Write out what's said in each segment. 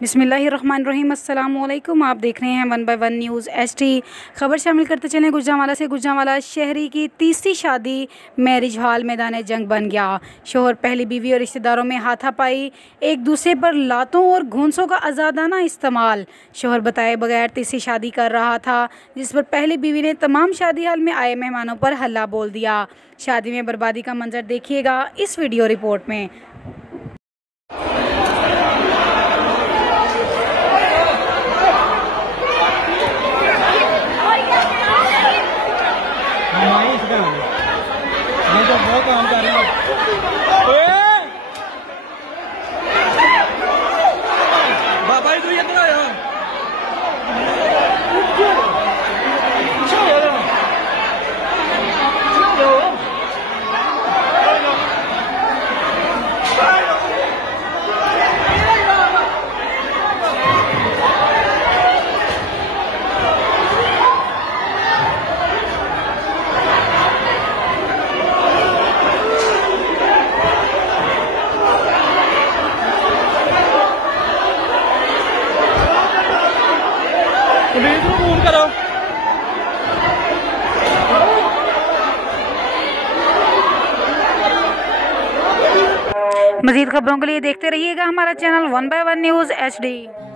बिस्मिल्लाहिर्रहमानिर्रहीम। अस्सलामुअलैकुम। आप देख रहे हैं 1 बाय 1 न्यूज़ HD। खबर शामिल करते चलें गुजरांवाला से। गुजरांवाला शहरी की तीसरी शादी मैरिज हॉल मैदान जंग बन गया। शोहर, पहली बीवी और रिश्तेदारों में हाथापाई, एक दूसरे पर लातों और घूंसों का आज़ादाना इस्तेमाल। शोहर बताए बगैर तीसरी शादी कर रहा था, जिस पर पहली बीवी ने तमाम शादी हॉल में आए मेहमानों पर हल्ला बोल दिया। शादी में बर्बादी का मंजर देखिएगा इस वीडियो रिपोर्ट में। मैं तो बहुत काम कर रही हूँ। बाबा ही तो ये तो यार फोन करो। मज़ीद खबरों के लिए देखते रहिएगा हमारा चैनल 1 बाय 1 न्यूज़ HD।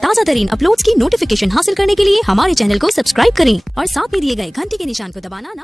ताज़ा तरीन अपलोड्स की नोटिफिकेशन हासिल करने के लिए हमारे चैनल को सब्सक्राइब करें और साथ में दिए गए घंटी के निशान को दबाना ना